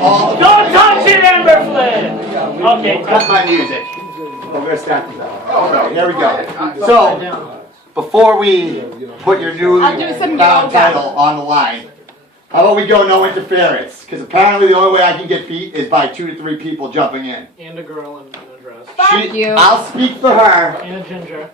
all. Don't touch it, Amber Flynn! Okay, Cut my music. We're gonna start this out. Okay, here we go. So, before we put your newly I'll do some found yoga. title on the line, how about we go no interference? Because apparently the only way I can get beat is by 2 to 3 people jumping in. and a girl in a dress. Fuck you. I'll speak for her. And a ginger.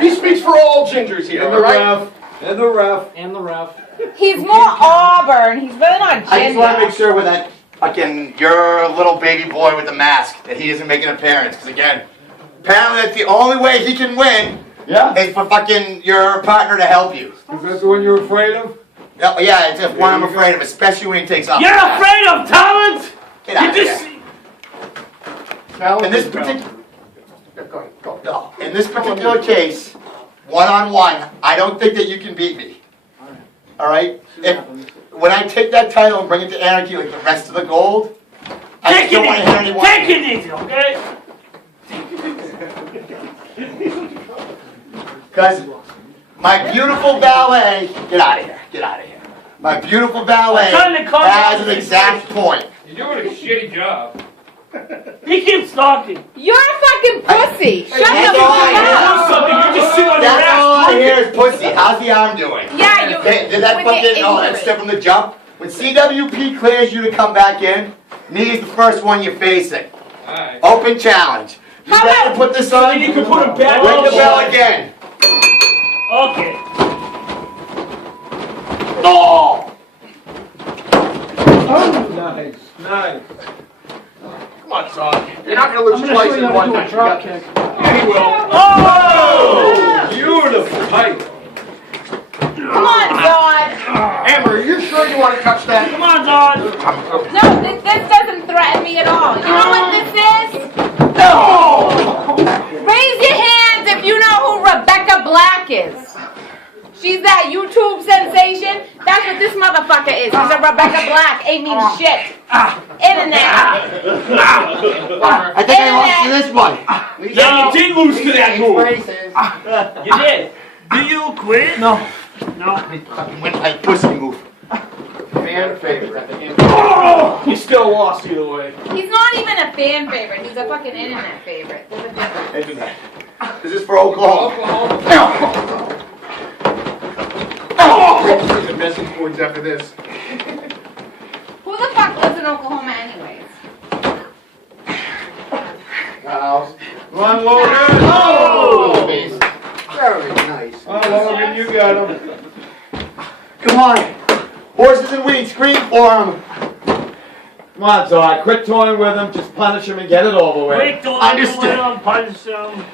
He speaks for all gingers here, all right? And the ref. And the ref. He's more Auburn. He's really not ginger. I just want to make sure with that fucking your little baby boy with the mask that he doesn't make an appearance. Because again, apparently that's the only way he can win. Yeah? Is for fucking your partner to help you. Is that the one you're afraid of? Oh, yeah, it's one I'm afraid of, especially when he takes off. You're afraid of talent? Get out You of just... here. In this particular. No, in this particular case, one-on-one, I don't think that you can beat me. All right? When I take that title and bring it to Anarchy like the rest of the gold, I just don't want to hit anyone. Take it easy, okay? Because my beautiful ballet, get out of here, get out of here. My beautiful ballet I'm trying to calm has down. an exact point. You're doing a shitty job. He keeps talking. You're a fucking pussy. Shut That's the all fuck I hear. up. Something, you just sit on your That's all ass. I hear is pussy. How's the arm doing? Yeah, you. Did that with the fucking, oh, that's injury. stiff from the jump? When CWP clears you to come back in, me is the first one you're facing. Alright. Open challenge. You How ready to about- put this on? Then you can put him back Ring on the the bell board. again. Okay. Oh! Nice, nice. Come on, son. You're not going to lose twice in one night. drop kick. Yeah, he will. Oh! Beautiful height. Come on, Zod. Amber, are you sure you want to touch that? Come on, Don. No, this doesn't threaten me at all. You know what this is? No! Raise your hands if you know who Rebecca Black is. She's that YouTube sensation. That's what this motherfucker is. He's a Rebecca Black. Ain't mean shit. Internet. I think I lost to this one. Yeah, you did lose to that move. You did. Do you quit? No. No. I pussy move. Fan favorite. You still lost either way. He's not even a fan favorite. He's a fucking internet favorite. There's a difference. Internet. This is for Oklahoma. There's a message boards after this. Who the fuck lives in Oklahoma anyways? House. Come on, Logan. Oh! Very nice. Oh, Logan, you got him. Come on. Horses and weeds, scream for him. Come on, Zod. Quit toying with him. Just punish him and get it over with. Wait till Understood. I'm punch him.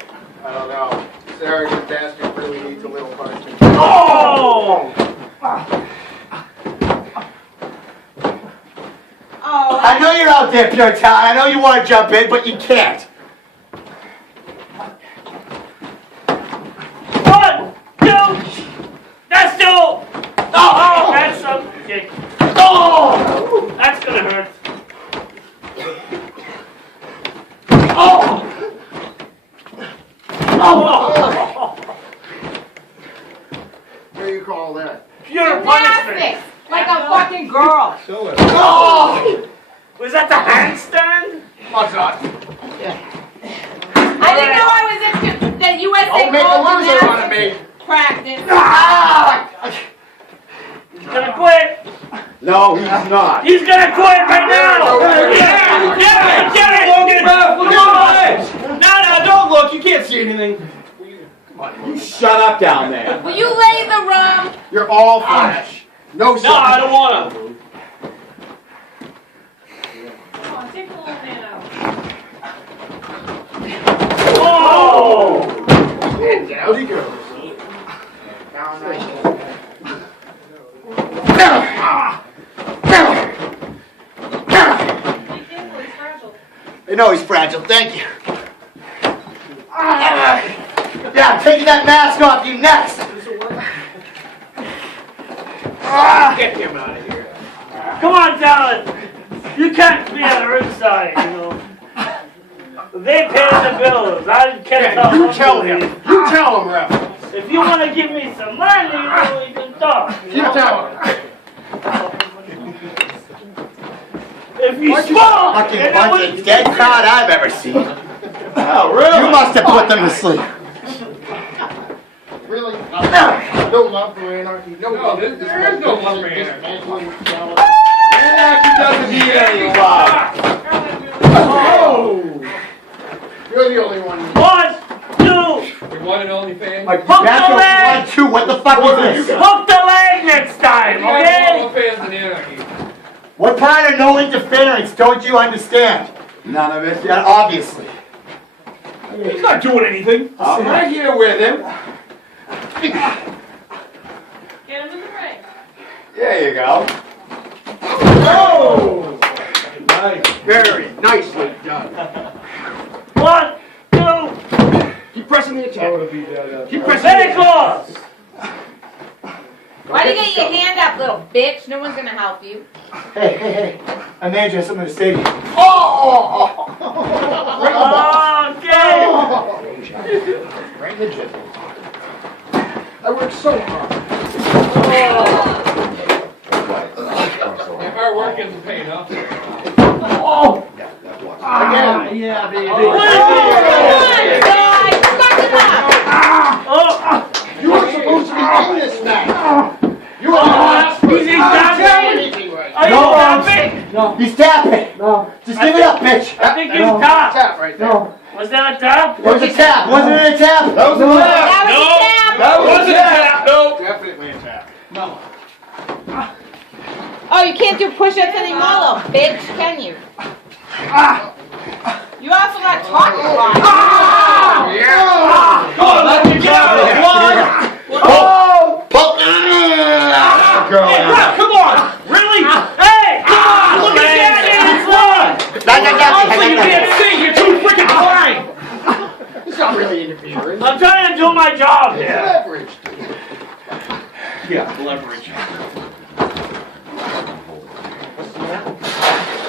I don't know. This arrogant bastard really needs a little punishment. Oh! Oh, I know you're out there, Pure Talent. I know you want to jump in, but you can't. 1, 2. That's 2. Oh, that's a kick. Oh! That's gonna hurt. Oh! Oh! What do you call that? Pure punishment. gymnastics. Like a fucking girl. Show it. Oh! Was that the handstand? Come on, son. I didn't know I was at the USA Don't make a Gold loser out of Gymnastics me. practice. Ah! He's gonna quit. No, he's not. He's gonna quit right now. Yeah. Get it, Logan. Look at his legs. No, don't look. You can't see anything. You shut up down there. Will you lay the rum? You're all flash. No, son. No, I don't wanna. Come on, take a little bit out. Oh! And down he goes. Down nice. I know he's fragile. Thank you. Yeah, I'm taking that mask off you next. Get him out of here. Come on, Talon. You can't be on the ringside, you know. They pay the bills. I can't Yeah, tell you tell him. You tell him, Ref. If you want to give me some money, you know, we can talk. You tell him. If you smoke, Fucking and it bunch was- of dead crowd I've ever seen. Oh, really? You must have put them to sleep. Really? No love for anarchy. No love. there is no love for anarchy. Anarchy doesn't need any love. Oh! You're the only one. 1, 2, We want an OnlyFans. Like, Hook that's the a leg. 1, 2. What the fuck is this? hook the leg next time, okay? OnlyFans and anarchy. What kind of no interference don't you understand? None of it. Yeah, obviously. He's not doing anything. I'm right here with him. Get him in the ring. There you go. Oh! Very nicely done. 1, 2, Keep pressing the attack. Keep pressing very the attack. close. Why do you get your hand up, little bitch? No one's gonna help you. Hey. Amanda has something to say to you. Okay. Right in the gym. I worked so hard. Yeah, hard work isn't paying off. Again. Yeah, baby. Come on, guys. Fuck him up. Oh, You were supposed to be in this match. You were not supposed Is he to tapping? anything right. are you tapping? He's tapping. No. Just give it up, bitch. I think he's tapped. Tap right there. Was that a tap? It was a tap. Wasn't it a tap? That was a tap. That was a tap. That was a tap. No. Definitely a tap. Oh, you can't do push-ups anymore, little bitch, can you? You also not talking a lot. Yeah. Come on, let me go. Oh! Pull. Girl. Come on! Really? Hey! Come on! Look at that! It's on! You can't see. You're too freaking blind. It's not really interfering. I'm trying to do my job here. Leverage. Yeah, leverage.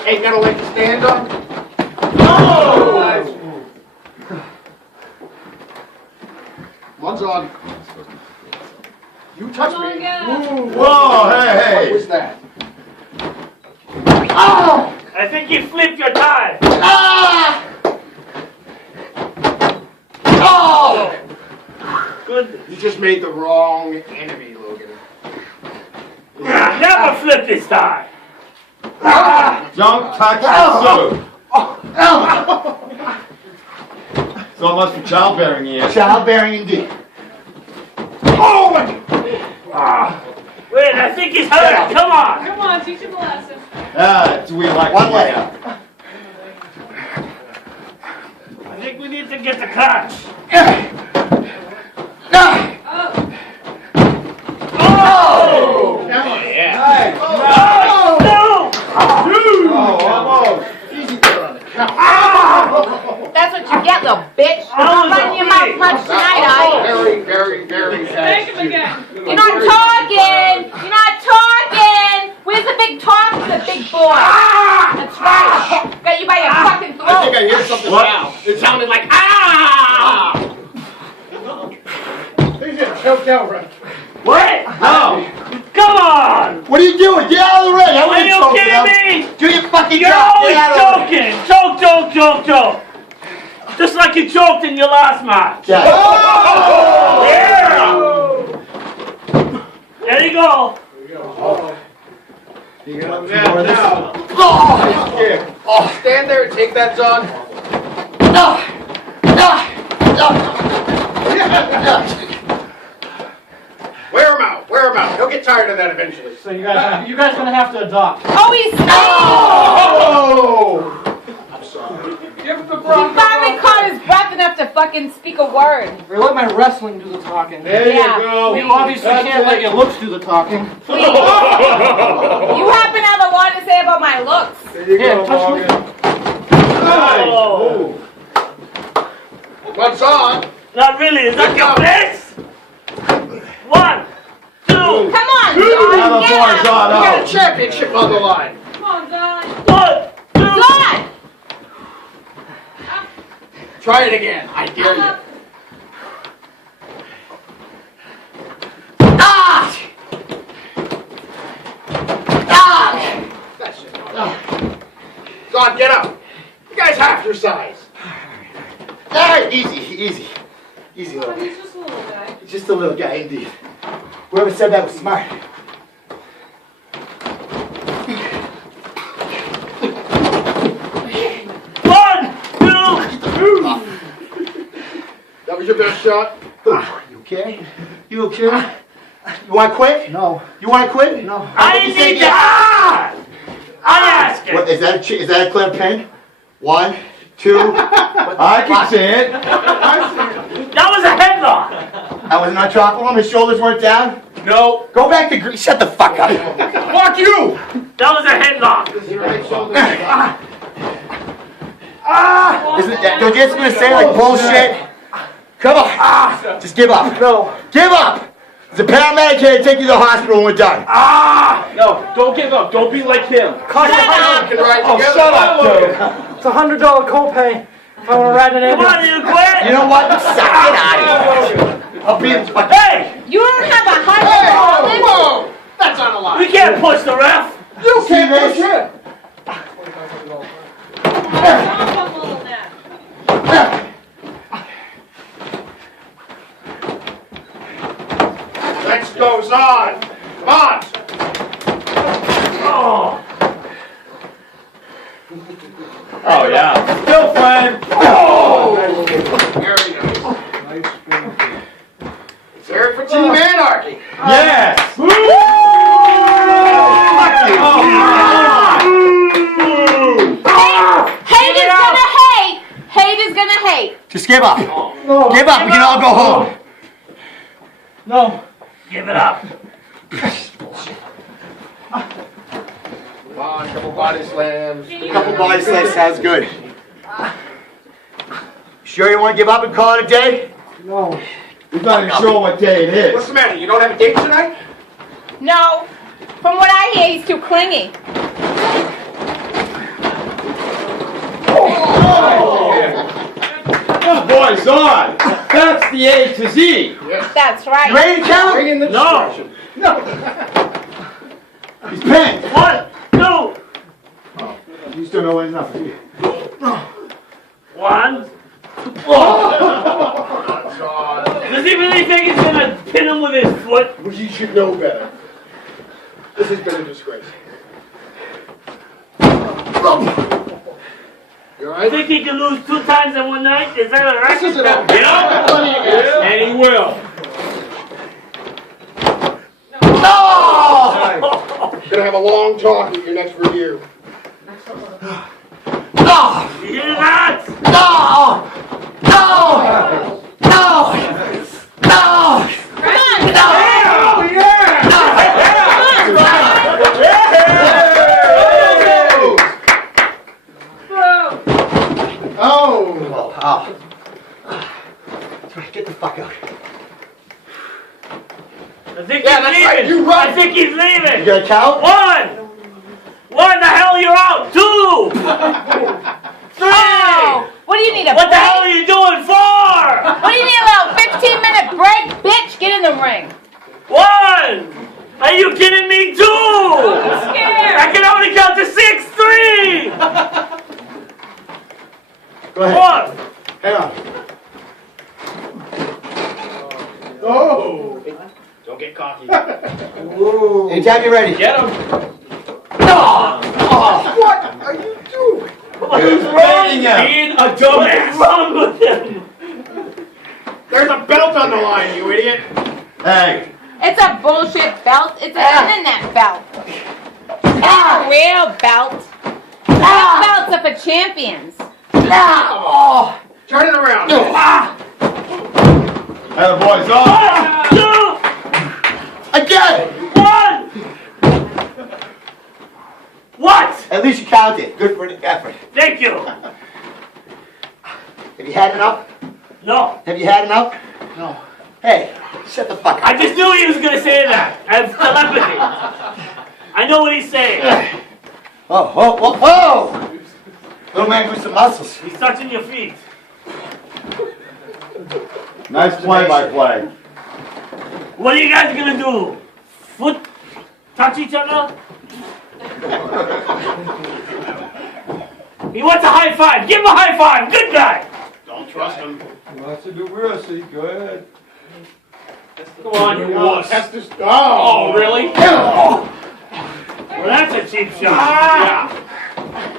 Ain't got a leg to stand on. Oh! One's on. You touched me. Whoa, What hey. was that? I think you flipped your tie. Good. You just made the wrong enemy, Logan. Never flip his tie. Don't touch the soup. So it must be childbearing years. Childbearing indeed. Wait, I think he's hurt. Come on. Come on, teach him a lesson. It's we like One to leg. have. I think we need to get the clutch. Oh, yeah. Nice. Oh, no! Oh, almost. Easy there on it. That's what you get, little bitch. I Don't was run your mouth much tonight, are Very, very, very fast. you? You're not talking. You're not talking. Where's the big talk for the big boy? That's right. Got you by your fucking I think throat. I hear something What? now. It sounded like ah. He's getting choked out, right? What? No. Come on! What are you doing? Get out of the ring. I Are wouldn't you choke it up. kidding me? Do your fucking You're job. always Get out of the ring. joking. Choke. Just like you choked in your last match. Yeah. Yeah! There you go. Now. Oh, stand there and take that, John. Wear him out. Wear him out. He'll get tired of that eventually. So you guys gonna have to adopt. Oh, he's staying. Oh! I'm sorry. Give the He Bronco. finally caught his breath enough to fucking speak a word. We let my wrestling do the talking. There Yeah. you go. You obviously can't let your looks do the talking. Please. You happen to have a lot to say about my looks. There you Yeah, go, touch me. Morgan. Oh. What's on? Not really. Is that your face? 1, 2. Come on, Have a John. boy, Get up. John, We got a out. championship on the line. Come on, John. 1, 2. John. Try it again. I dare you. That's it. Ah, easy. Easy little. He's just a little guy. Just a little guy, indeed. Whoever said that was smart. One, two. That was your best shot? You okay? You okay? You want to quit? No. You want to quit? No. I didn't need that. I asked What, it. is that a clear pin? 1, 2. I can see it. That was a headlock. I was not dropping him. His shoulders weren't down. No. Go back to shut the fuck up. Fuck you! That was a headlock. Isn't that, don't you just gonna say like bullshit? Come on. Just give up. No. Give up. There's a paramedic here to take you to the hospital when we're done. No, don't give up. Don't be like him. Cost Oh, shut up, dude. It's $100 copay if I want to ride an Come on, ambulance. you quit. You know what? Suck it out of here. I'll be Hey, You don't have $100. Whoa! That's not a lie. we can't push the ref. You can't push it. Next goes on. Come on. Oh, Oh, yeah. Still playing. Very nice. Let's hear it for Team Anarchy. Yes. Hate is gonna hate. Hate is gonna hate. Just give up. No. Give up. We can all go home. No. give it up. Come on, couple body slams. Couple body slams sounds good. Sure you want to give up and call it a day? No. We're not even sure what day it What's is. the matter? You don't have a date tonight? No. From what I hear, he's too clingy. Good boy, Zod. That's the A to Z. That's right. You ready to count? Bring in the No. destruction. He's pinned. 1, 2, You still know when enough for you. 1. Does he really think he's gonna pin him with his foot? Well, you should know better. This has been a disgrace. You I alright? think he can lose 2 times in one night? Is that a record? This isn't a... Yeah. And he will. Gonna have a long talk at your next review. You hear that? Come on. Oh. Get the fuck out. I think Yeah, he's that's leaving. right, you run. I think he's You leaving. gonna count? 1. 1, the hell you're out. 2. 3. Oh, what do you need, a What the hell are break? you doing? 4. What do you need, a little 15-minute break? Bitch, get in the ring. 1. Are you kidding me? 2. I'm scared. I can only count to 6. 3. Go ahead. 4. Hang on. Oh! Don't get cocky. Anytime you're ready. Get him. What are you doing? Who's rating him? Being a What is dumbass. wrong with him? There's a belt on the line, you idiot! Hey. It's a bullshit belt. It's an internet belt. It's not a real belt. Real belts are for champions. Turn it around! Hey, boy, Zod. 2. Again! 1. What? At least you counted. Good for the effort. Thank you. Have you had enough? No. Have you had enough? No. Hey, shut the fuck up. I just knew he was gonna say that. I have telepathy. I know what he's saying. Oh. Little man with some muscles. He's touching your feet. Nice play-by-play. What are you guys gonna do? Foot touch each other? He wants a high five. Give him a high five. Good guy. Don't trust him. him. Wants to do mercy, go ahead. Come on, you wuss. That's just. Oh, really? Well, that's a cheap shot.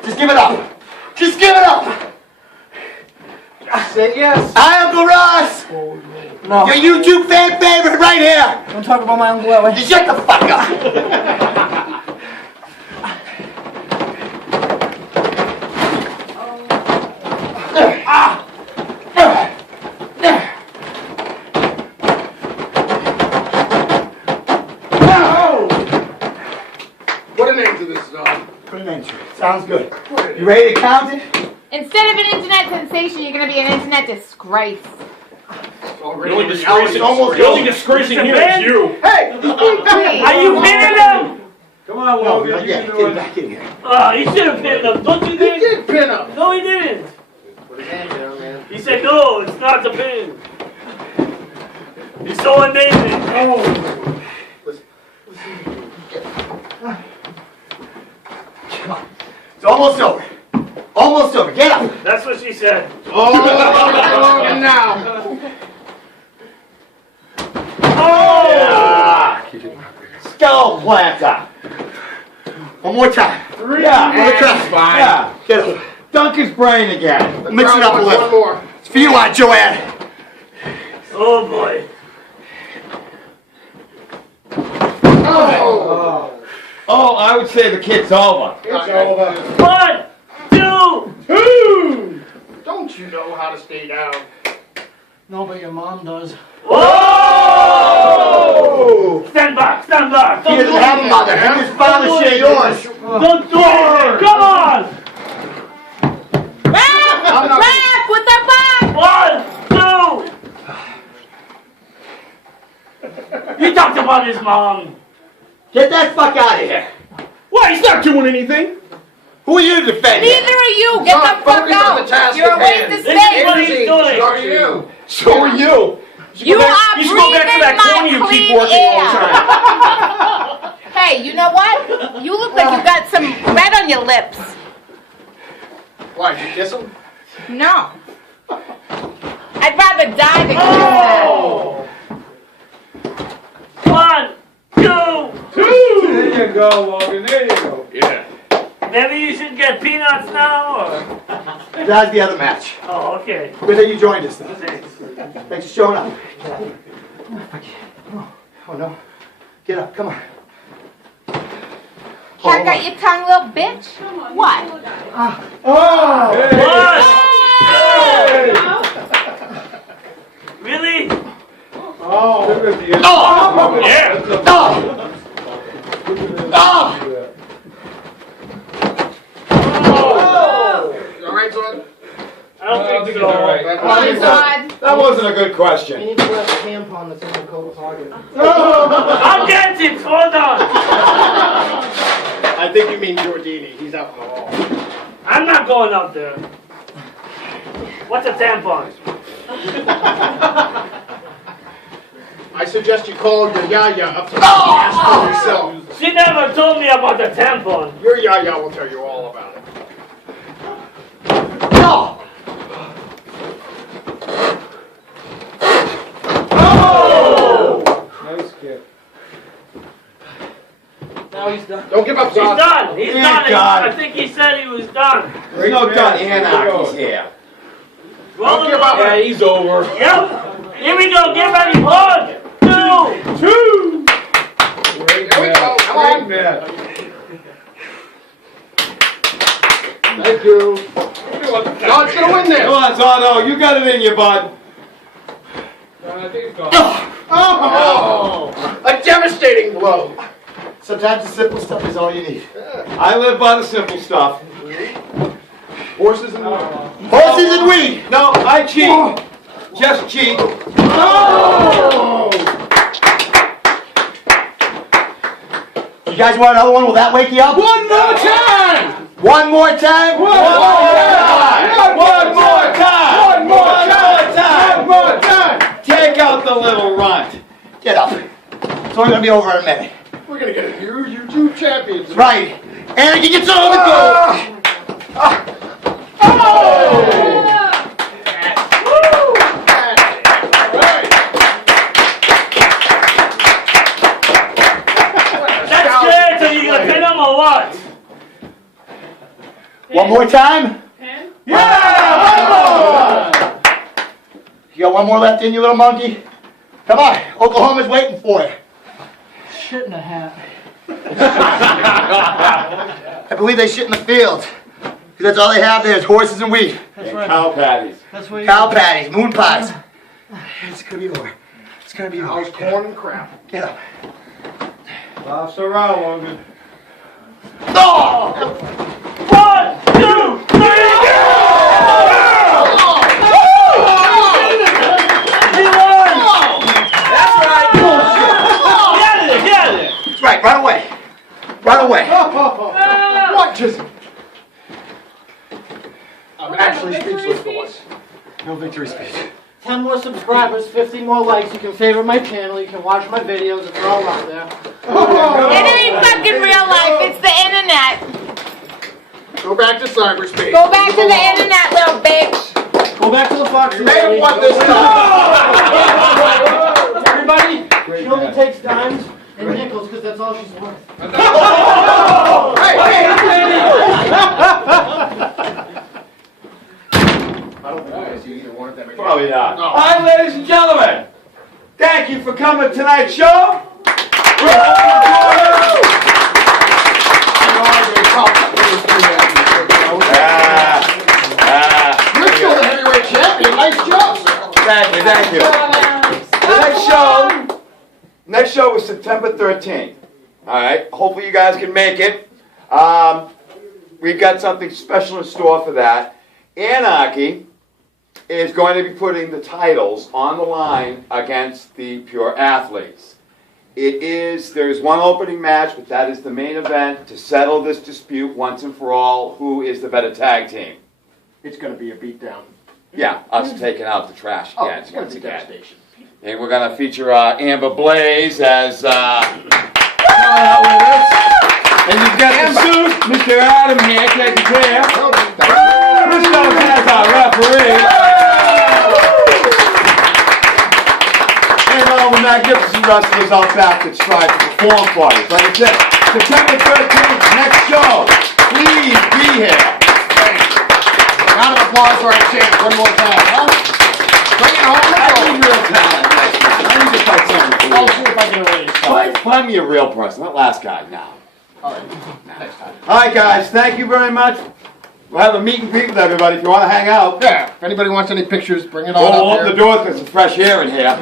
Just give it up. Just give it up. Say yes. Hi, Uncle Ross. No. Your YouTube fan favorite right here. Don't talk about my Uncle Ellie. Just shut the fuck up. Put an end to this, dog. Put an end to it. Sounds good. You ready to count it? Instead of an internet sensation, you're gonna be an internet disgrace. The only disgracing, almost the only disgracing here is you. Hey! Are you pinning him? Come on, No, Logan, not you yet. can Get do it it. back in here. He should have pinned him. Don't you He think? did pin him. No, he didn't. Put his hand down, man. He said, no, it's not the pin. He's so amazing. Come on. It's almost over. Almost over. Get up. That's what she said. Oh, Logan now. Oh! Skull planter. One more time. Yeah, Another try. Fine. yeah. Get up. Dunk his brain again. Mix it up a One little. more. It's for you, Aunt Joanne. Oh boy. Oh. Oh, I would say the kid's over. It's over. 1, 2. Don't you know how to stay down? No, but your mom does. Oh! Stand back, stand back. He doesn't have a mother. Him and his father share yours. Don't do it. Come on. Rap with the fuck? 1, 2. You talked about his mom. Get that fuck out of here. Why? He's not doing anything. Who are you to defend? Neither are you. Get the fuck Focus on the out. task You're a at waste hand. of This is what space. he's doing. So are you. So are you. You are You should go back to that corner breathing you my keep clean working all the air. Hey, you know what? You look like you got some red on your lips. Why, did you kiss him? No. I'd rather die than kiss that. 1, 2. There you go, Logan, there you go. Yeah. Maybe you should get peanuts now. Or... That's the other match. Oh, okay. Good that you joined us, though. Thanks. Thanks for showing up. Oh, no. Get up. Come on. Check out your tongue, little bitch. What? Oh! Really? Oh, look at the end. Oh! Yeah. Oh! Oh! All right, son? I don't think so. Come on, Todd. That wasn't a good You question. need to wear the tampon that's in the coat pocket. I'll get it. Hold on. I think you mean Giordini. He's out in the hall. I'm not going out there. What's a tampon? I suggest you call your yaya up to the ask for yourself. She never told me about the tampon. Your yaya will tell you all about it. No! Nice kick. Now he's done. Don't give up, He's son. done. He's He's done. done. I think he said he was done. There's no done anarchies here. Roll Don't it give up. over. Yeah, he's over. Yep. Here we go. Get ready. 1, 2. Great Here we go. match. Come on. Great match. Thank you. God's gonna win this. Come on, Zono, you got it in you, bud. I think it's gone. Oh, a devastating blow. Sometimes the simple stuff is all you need. I live by the simple stuff. Horses and Horses and weed! No, I cheat. Just cheat. Oh! You guys want another one? Will that wake you up? One more time! One more time? One more time! One more time! One more time! One more time! Take out the little runt. Get up. It's only gonna be over in a minute. We're gonna get a new YouTube champion. That's right. And you get some of the gold. Oh! Woo! more time? Yeah! You got one more left in you, little monkey? Come on, Oklahoma's waiting for you. Shit in a hat. I believe they shit in the field. Because that's all they have there is horses and wheat. That's right. Cow patties. That's what you Cow patties, moon pies. It's gonna be over. It's gonna be over. House corn and crap. Get up. Laughs around longer. Oh! 1, 2, 3, go! He won! That's right. Get out of there, get out of there! That's right, run away. Run away. What just... I'm actually speechless, boys. No victory speech. 10 more subscribers, 50 more likes. You can favorite my channel. You can watch my videos. It's all out there. It ain't fucking real life. It's the internet. Go back to cyberspace. Go back to the internet, little bitch. Go back to the Fox. You may have won this time. Everybody, she only takes dimes and nickels because that's all she's worth. I don't think I see either one of them. Probably not. No. All right, ladies and gentlemen. Thank you for coming to tonight's show. You're still the heavyweight champion. Nice job, sir. Thank you, thank you. The next show is September 13th. All right, hopefully you guys can make it. We've got something special in store for that. Anarchy is going to be putting the titles on the line against the Pure Athletes. There's one opening match, but that is the main event to settle this dispute once and for all. Who is the better tag team? It's going to be a beatdown. Yeah, us taking out the trash Oh, cans it's going once to be again. devastation. And we're going to feature Amber Blaze as coming out with us. And you've got the suit, Mr. Adam here taking care. Christo has our referee. And all the magnificent wrestlers out back that strive to perform for you. Like I said, September 13th, next show. Please be here. Round of applause for our champ one more time, huh? Bring it home. I need real talent next time. I need to fight something I'll for see if I can erase. Find me a real person, that last guy now. All right, next time. All right, guys, thank you very much. We'll have a meet and greet with everybody if you want to hang out. Yeah, if anybody wants any pictures, bring it on We'll up open here. the doors, get some fresh air in here.